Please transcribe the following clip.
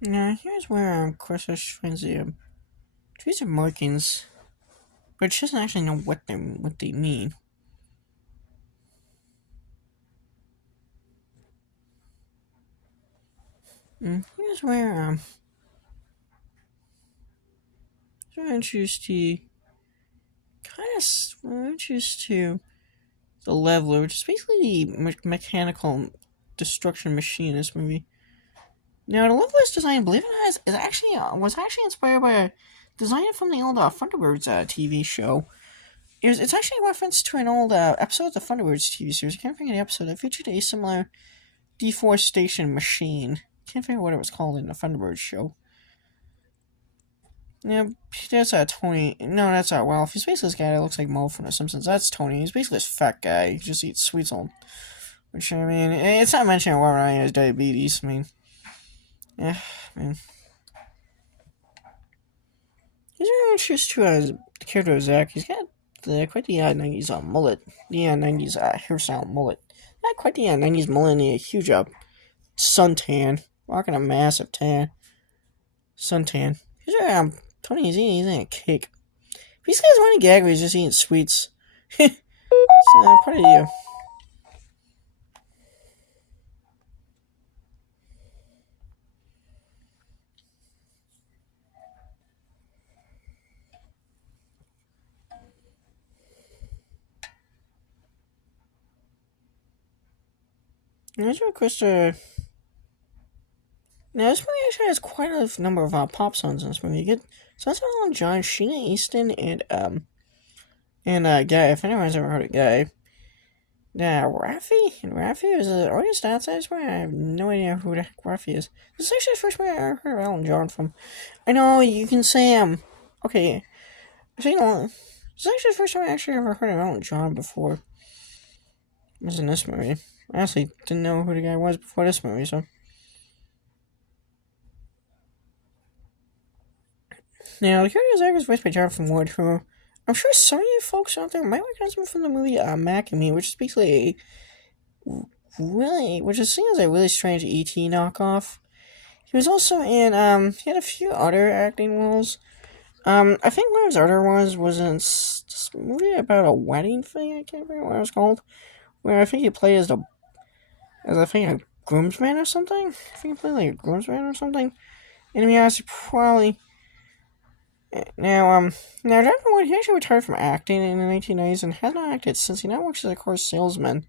Now, here's where, of course, finds the trees are markings, but she doesn't actually know what they mean. And here's where we're introduced to we're introduced to the leveler, which is basically the mechanical destruction machine in this movie. Now, the leveler's design, believe it or not, is actually was actually inspired by a design from the old Thunderbirds TV show. It's actually a reference to an old episode of the Thunderbirds TV series. I can't think of the episode that featured a similar deforestation machine. Can't figure out what it was called in the Thunderbirds show. Yeah, that's Tony. No, that's Ralph. He's basically this guy that looks like Mo from The Simpsons. That's Tony. He's basically this fat guy. He just eats sweets all. Which, I mean, it's not mentioning Robert Ryan has diabetes. I mean, yeah, man. He's very introduced to the character of Zach. He's got quite the 90s mullet. The 90s hairstyle mullet. Not quite the 90s mullet, and a huge suntan. Rocking a massive suntan. He's Tony, he's eating a cake. These guys running gag where he's just eating sweets. So, part of you. There's a crysta. Now, this movie actually has quite a number of pop songs in this movie. You get songs by John, Sheena Easton, and Guy. If anyone's ever heard of Guy, Raffi is an artist outside where I have no idea who the heck Raffi is. This is actually the first movie I heard of Alan John from. I know you can say okay. I think this is actually the first time I actually ever heard of Alan John before. It was in this movie. I honestly didn't know who the guy was before this movie, so. Now, the character Zach is voiced by Jonathan Wood, who I'm sure some of you folks out there might recognize him from the movie Mac and Me, which is basically which is seen as a really strange E.T. knockoff. He was also in, he had a few other acting roles. I think one of his other ones was in this movie about a wedding thing, I can't remember what it was called, where I think he played as I think a groomsman or something? I think he played like a groomsman or something. And to be honest, he probably. Now Jonathan Wood, he actually retired from acting in the 1990s and has not acted since. He now works as a car salesman.